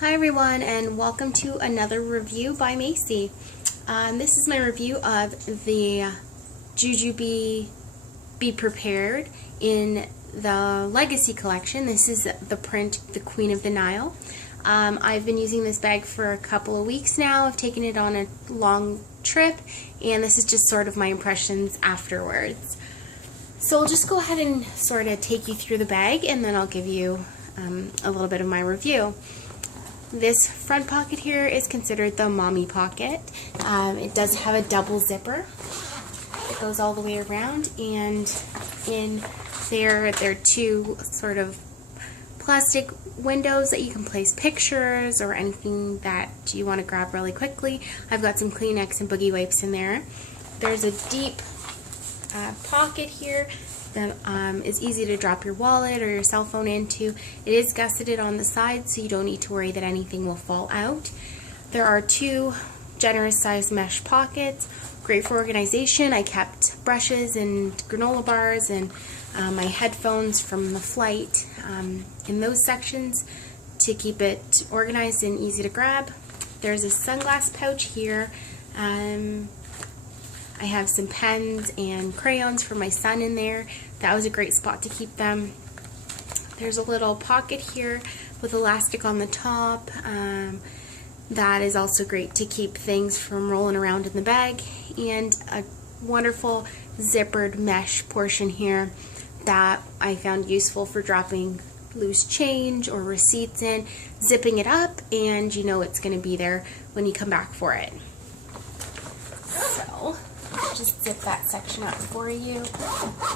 Hi everyone, and welcome to another review by Macy. This is my review of the Jujube Be Prepared in the Legacy collection. This is the print, the Queen of the Nile. I've been using this bag for a couple of weeks now. I've taken it on a long trip, and this is just sort of my impressions afterwards. So I'll just go ahead and sort of take you through the bag, and then I'll give you a little bit of my review. This front pocket here is considered the mommy pocket. It does have a double zipper. It goes all the way around, and in there are two sort of plastic windows that you can place pictures or anything that you want to grab really quickly. I've got some Kleenex and boogie wipes in there. There's a deep pocket here that is easy to drop your wallet or your cell phone into. It is gusseted on the side, so you don't need to worry that anything will fall out. There are two generous sized mesh pockets, great for organization. I kept brushes and granola bars and my headphones from the flight in those sections to keep it organized and easy to grab. There's a sunglass pouch here. I have some pens and crayons for my son in there. That was a great spot to keep them. There's a little pocket here with elastic on the top. That is also great to keep things from rolling around in the bag. And a wonderful zippered mesh portion here that I found useful for dropping loose change or receipts in, zipping it up, and you know it's going to be there when you come back for it. So just zip that section up for you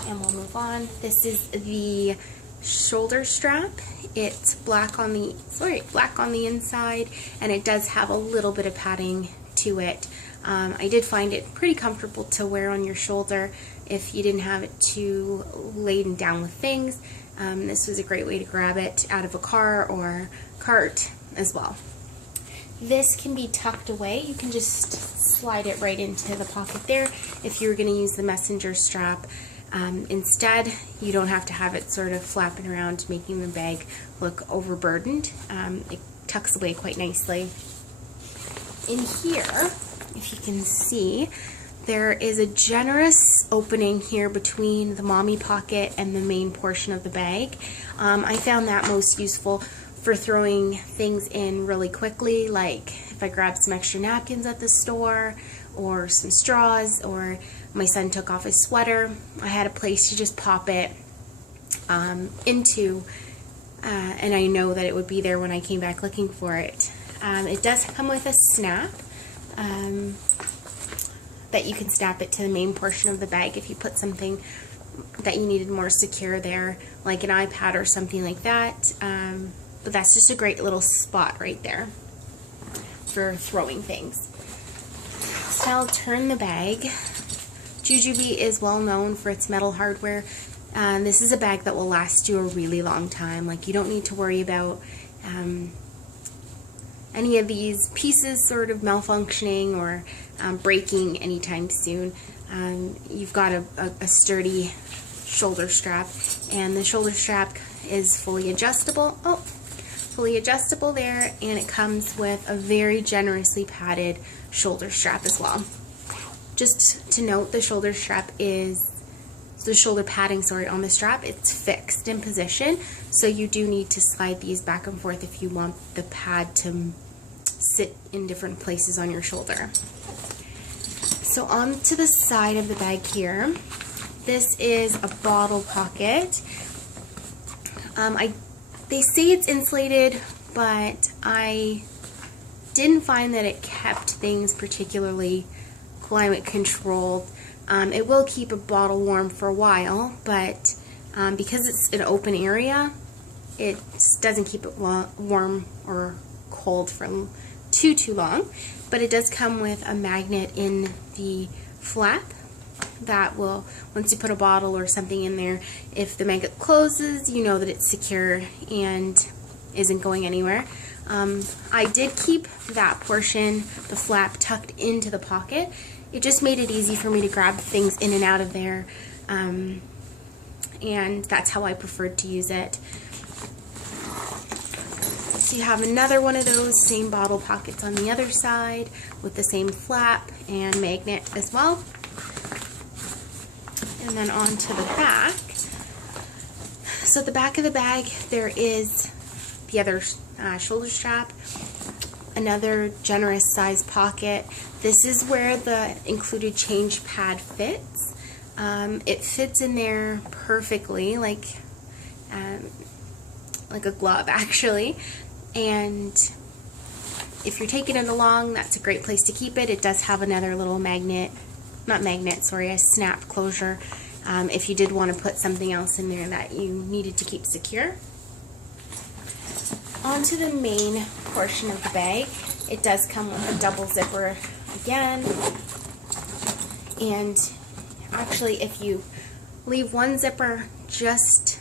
and we'll move on. This is the shoulder strap. It's black on the inside, and it does have a little bit of padding to it. I did find it pretty comfortable to wear on your shoulder if you didn't have it too laden down with things. This was a great way to grab it out of a car or cart as well. This can be tucked away. You can just slide it right into the pocket there if you were going to use the messenger strap. Instead, you don't have to have it sort of flapping around, making the bag look overburdened. It tucks away quite nicely. In here, if you can see, there is a generous opening here between the mommy pocket and the main portion of the bag. I found that most useful for throwing things in really quickly, like if I grabbed some extra napkins at the store or some straws, or my son took off his sweater. I had a place to just pop it into, and I know that it would be there when I came back looking for it. It does come with a snap that you can snap it to the main portion of the bag if you put something that you needed more secure there, like an iPad or something like that. But that's just a great little spot right there for throwing things. So I'll turn the bag. Jujube is well known for its metal hardware. This is a bag that will last you a really long time. Like, you don't need to worry about any of these pieces sort of malfunctioning or breaking anytime soon. You've got a sturdy shoulder strap, and the shoulder strap is fully adjustable. Fully adjustable there, and it comes with a very generously padded shoulder strap as well. Just to note, the shoulder padding on the strap, it's fixed in position, so you do need to slide these back and forth if you want the pad to sit in different places on your shoulder. So on to the side of the bag here, this is a bottle pocket. They say it's insulated, but I didn't find that it kept things particularly climate controlled. It will keep a bottle warm for a while, but because it's an open area, it doesn't keep it warm or cold for too long. But it does come with a magnet in the flap that will, once you put a bottle or something in there, if the magnet closes, you know that it's secure and isn't going anywhere. I did keep that portion, the flap, tucked into the pocket. It just made it easy for me to grab things in and out of there, and that's how I preferred to use it. So you have another one of those same bottle pockets on the other side with the same flap and magnet as well. And then onto the back. So at the back of the bag there is the other shoulder strap, another generous size pocket. This is where the included change pad fits. It fits in there perfectly, like a glove actually. And if you're taking it along, that's a great place to keep it. It does have another little a snap closure if you did want to put something else in there that you needed to keep secure. Onto the main portion of the bag. It does come with a double zipper again. And actually, if you leave one zipper just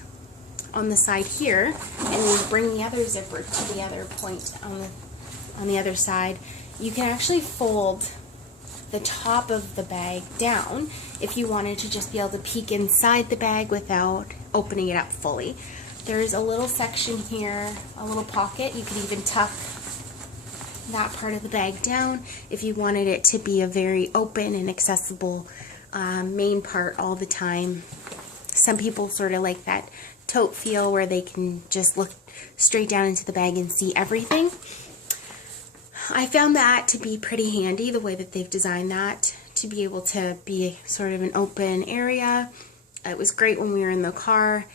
on the side here and you bring the other zipper to the other point on the other side, you can actually fold the top of the bag down if you wanted to just be able to peek inside the bag without opening it up fully. There's a little section here, a little pocket. You could even tuck that part of the bag down if you wanted it to be a very open and accessible main part all the time. Some people sort of like that tote feel where they can just look straight down into the bag and see everything. I found that to be pretty handy, the way that they've designed that, to be able to be sort of an open area. It was great when we were in the car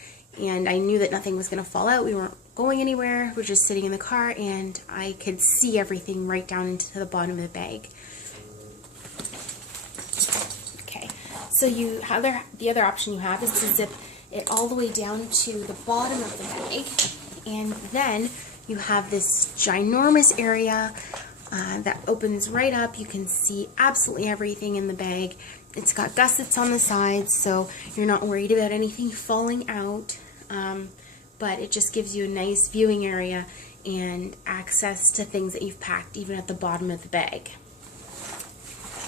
and I knew that nothing was going to fall out. We weren't going anywhere. We were just sitting in the car and I could see everything right down into the bottom of the bag. Okay, so the other option you have is to zip it all the way down to the bottom of the bag, and then you have this ginormous area that opens right up. You can see absolutely everything in the bag. It's got gussets on the sides, so you're not worried about anything falling out, but it just gives you a nice viewing area and access to things that you've packed even at the bottom of the bag.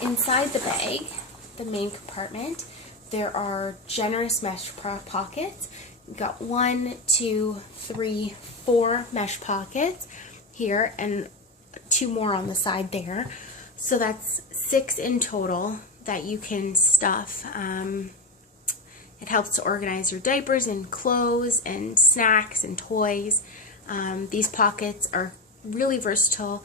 Inside the bag, the main compartment, there are generous mesh pockets. You've got 1, 2, 3, 4 mesh pockets here and 2 more on the side there. So that's 6 in total that you can stuff. It helps to organize your diapers and clothes and snacks and toys. These pockets are really versatile.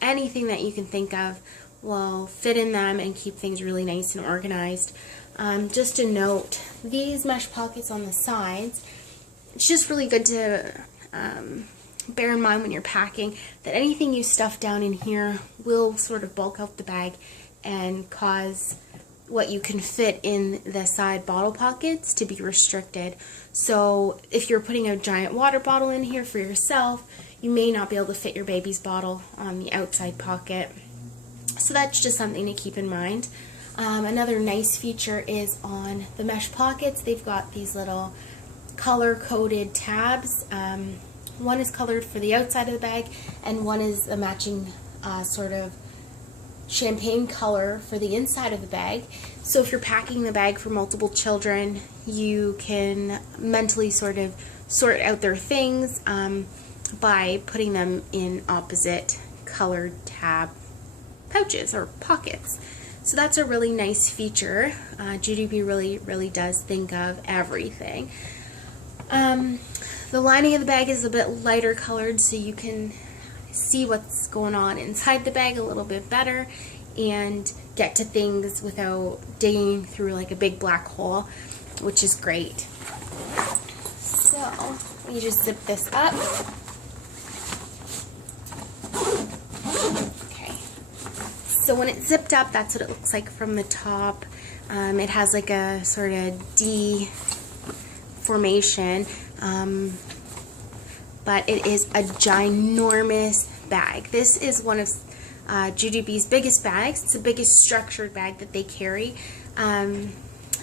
Anything that you can think of will fit in them and keep things really nice and organized. Just a note, these mesh pockets on the sides, it's just really good to bear in mind when you're packing that anything you stuff down in here will sort of bulk out the bag and cause what you can fit in the side bottle pockets to be restricted. So if you're putting a giant water bottle in here for yourself, you may not be able to fit your baby's bottle on the outside pocket. So that's just something to keep in mind. Another nice feature is on the mesh pockets, they've got these little color-coded tabs. One is colored for the outside of the bag, and one is a matching sort of champagne color for the inside of the bag. So if you're packing the bag for multiple children, you can mentally sort of sort out their things by putting them in opposite colored tab pouches or pockets. So that's a really nice feature. GDB really does think of everything. The lining of the bag is a bit lighter colored, so you can see what's going on inside the bag a little bit better and get to things without digging through like a big black hole, which is great. So you just zip this up. Okay. So when it's zipped up, that's what it looks like from the top. It has like a sort of D formation, but it is a ginormous bag. This is one of GDB's biggest bags. It's the biggest structured bag that they carry.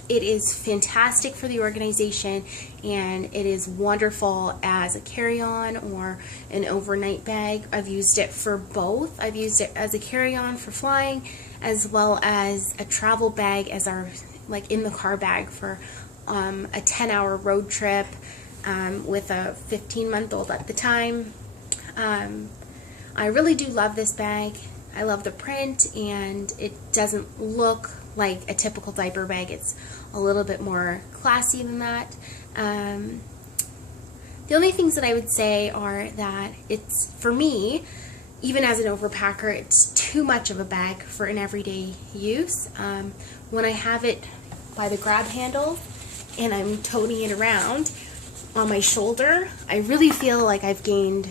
It is fantastic for the organization, and it is wonderful as a carry-on or an overnight bag. I've used it for both. I've used it as a carry-on for flying, as well as a travel bag as our like in the car bag for a 10-hour road trip. with a 15-month-old at the time. I really do love this bag. I love the print, and it doesn't look like a typical diaper bag. It's a little bit more classy than that. The only things that I would say are that it's, for me, even as an overpacker, it's too much of a bag for an everyday use. When I have it by the grab handle and I'm toting it around on my shoulder, I really feel like I've gained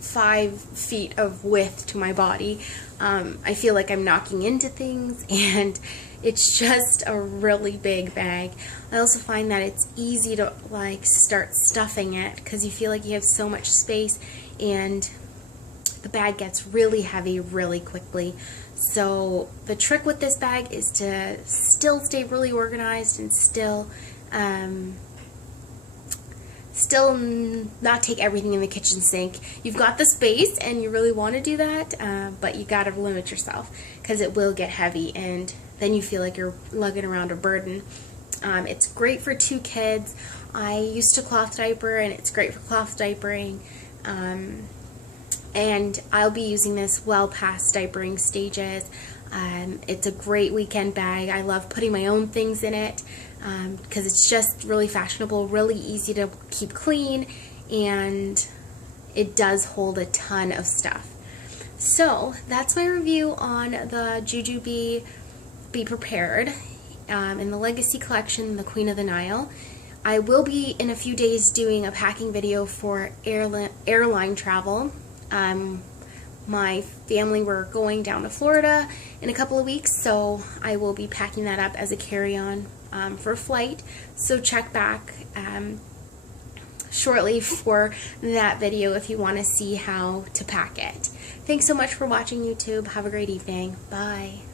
5 feet of width to my body. I feel like I'm knocking into things, and it's just a really big bag. I also find that it's easy to like start stuffing it because you feel like you have so much space, and the bag gets really heavy really quickly. So the trick with this bag is to still stay really organized and still not take everything in the kitchen sink. You've got the space and you really want to do that, but you got to limit yourself because it will get heavy, and then you feel like you're lugging around a burden. It's great for 2 kids. I used to cloth diaper, and it's great for cloth diapering. And I'll be using this well past diapering stages. It's a great weekend bag. I love putting my own things in it because it's just really fashionable, really easy to keep clean, and it does hold a ton of stuff. So that's my review on the Jujubee Be Prepared in the Legacy Collection, the Queen of the Nile. I will be in a few days doing a packing video for airline travel. My family, we're going down to Florida in a couple of weeks, so I will be packing that up as a carry-on for a flight. So check back shortly for that video if you want to see how to pack it. Thanks so much for watching, YouTube. Have a great evening. Bye.